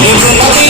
Gracias.